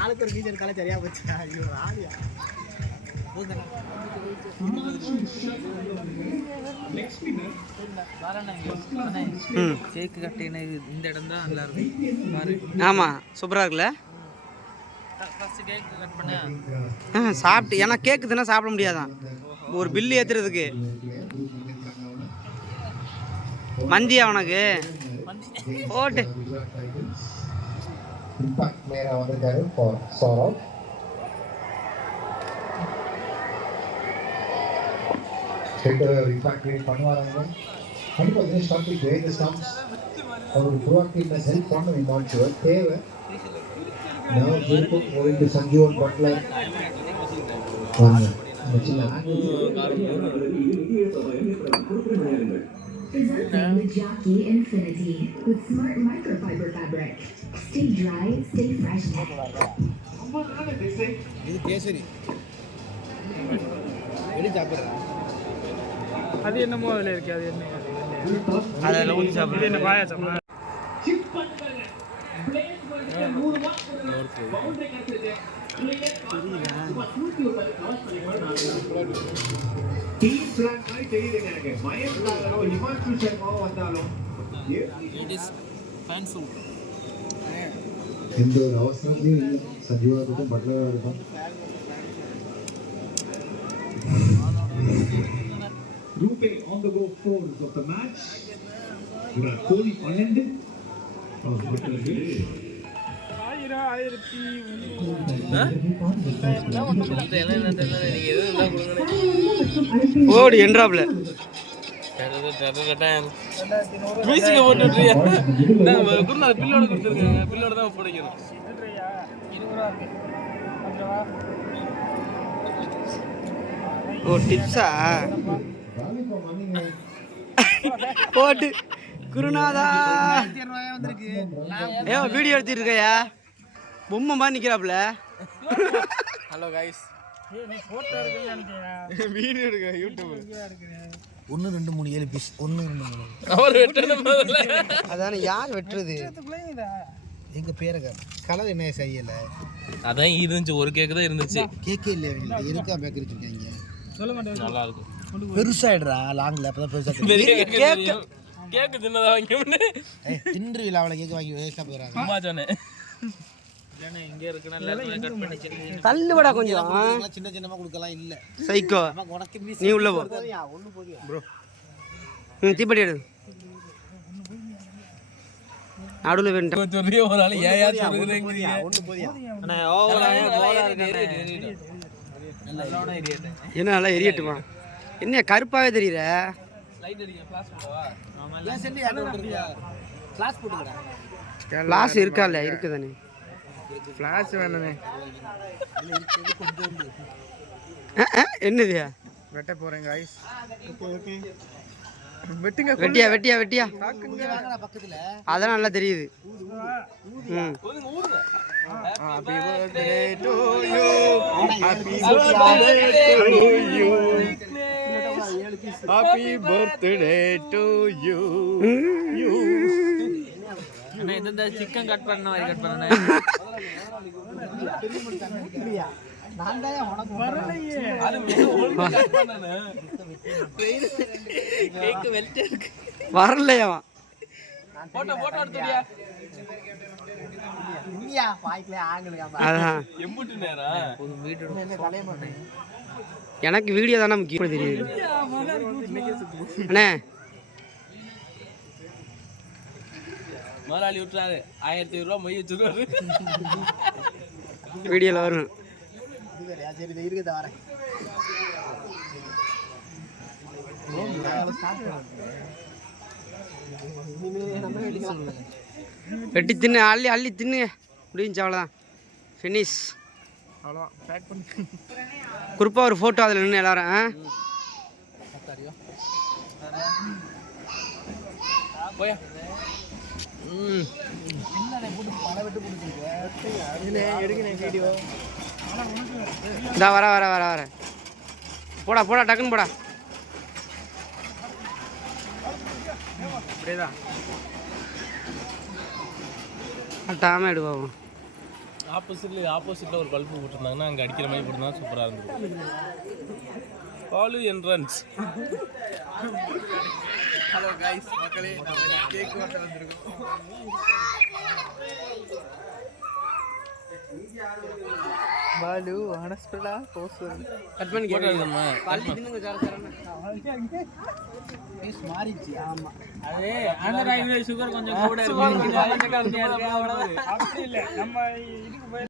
ஆளுக்கு ஒரு டீச்சர் காலை சரியா போச்சு ஐயோ ஆளியா கேக்கு கட்டின இந்த இடம் தான் நல்லா இருக்கும் பாரு ஆமாம் சூப்பராக இருக்குல்ல ஃபர்ஸ்ட் கேக் கட் பண்ண ஆ சாப்பிட்டு ஏன்னா கேக்கு தினா சாப்பிட முடியாதான். ஒரு பில்லு ஏற்றுறதுக்கு மந்தியா உனக்கு? போட்டு. இம்பாக்ட் பண்ணுவாங்க ஓடிட்டு சஞ்சீவன் பட்லர் வாங்க இந்த சின்ன Presenting the Jockey Infinity with smart microfiber fabric. Stay dry, stay fresh. இது கேசரி. வெளி சாப்பிட்றேன் அது என்னமோ அதில் இருக்கு அது என்ன அதில் ஊற்றி சாப்பிடு இது என்ன பாயாசமா? டீம் பிளான் மாதிரி தெரியுதுங்க எனக்கு சர்மாவோ வந்தாலும் எந்த ஒரு அவசரத்துலையும் சஜீவா இருக்கட்டும் பட்லரா இருக்கும் ரூபே on the go four of the match Virat Kohli பன்னெண்டு ஓடு என்றாப்ல மியூசிக்க போட்டு குருநாத பில்லோட கொடுத்துருக்காங்க. பில்லோட தான் பிடிக்கணும் ஓ டிப்ஸா போட்டு குருநாதா. ஏ வீடியோ எடுத்துட்டு இருக்கையா பொம்மை மாதிரி நிற்கிறாப்புல ஹலோ கைஸ் வீடியோ எடுக்க யூடியூப் ஒன்று ரெண்டு மூணு ஏழு பீஸ் ஒன்று ரெண்டு மூணு. அவர் வெட்டணும் முதல்ல. அதானே யார் வெட்டுறது? எங்க பேரை கலர் என்ன செய்யல? அதான் இருந்துச்சு ஒரு கேக்கு தான் இருந்துச்சு. கேக்கே இல்லை எதுக்கா பேக்கரி வச்சிருக்காங்க? சொல்ல மாட்டேன். நல்லா இருக்கும் பெருசாயிடுறா லாங்கில் அப்போ தான் பெருசாக பெரிய கேக்கு கேக்கு தின்னதா வாங்கி ஏய் தின்றுவில அவளை கேக்கு வாங்கி வேஸ்ட்டாக போயிடறாங்க சும்மா சொன்னேன். தள்ளுவடா கொஞ்சம். சின்ன சின்னமாக கொடுக்கலாம் இல்லை. சைக்கோ நீ உள்ள போ. போதியா ம் தீப்பெட்டி எடு. நடுவில் வேண்டாம் சொல்றிய ஒரு ஆள் என்ன நல்லா எரியட்டுமா என்ன கருப்பாவே தெரியுற கிளாஸ் இருக்கா இல்லையா இருக்குதானே? ஃப்ளாஷ் வேணுமே. என்னதுயா வெட்ட போறேன் காய்ஸ் வெட்டுங்க வெட்டியா வெட்டியா வெட்டியா? அதெல்லாம் நல்லா தெரியுது. ம். Happy birthday to happy birthday to you அண்ணா இது இந்த சிக்கன் கட் பண்ண மாதிரி கட் உனக்கு வரலையே போட்டோ போட்டோ எடுத்துடியா இந்தியா பாய்க்கல அதான். எம்புட்டு நேரா? எனக்கு வீடியோ தானே முக்கியம். தெரியுது. அண்ணே. முதலாளி விட்டுறாரு. ஆயிரத்தி ரூபா மொய் வச்சிருவாரு. வீடியோவில் வரும். இருக்குது வரேன் வெட்டி தின்னு அள்ளி அள்ளி தின்னு. முடிஞ்சு அவ்வளோதான் ஃபினிஷ் அவ்வளோதான் பேக் பண்ணி. குறிப்பாக ஒரு ஃபோட்டோ அதில் நின்று எல்லாரும் ஆ? போயா. எடுக்கணும் வீடியோ. இதா. வர வர வர வர. போடா போடா டக்குன்னு போடா. அப்படியேதான் டாம எடு பாப்போம் ஆப்போசிட்ல ஆப்போசிட்ல ஒரு பல்பு போட்டிருந்தாங்கன்னா அங்கே அடிக்கிற மாதிரி போட்டிருந்தா சூப்பராக இருந்திருக்கும். பாலு என்ட்ரன்ஸ் ஹலோ கைஸ் மக்களே கேக் வாட்ட வந்திருக்கோம். பாலு அனஸ்படா போஸ் கட் பண்ணி எடுக்கணுமா? பள்ளி தின்னுங்க சார் சார் பீஸ் மாறிச்சு ஆமா. அதே அந்த டைம்ல சுகர் கொஞ்சம் கூட இருக்கு. அப்படி இல்லை நம்ம இதுக்கு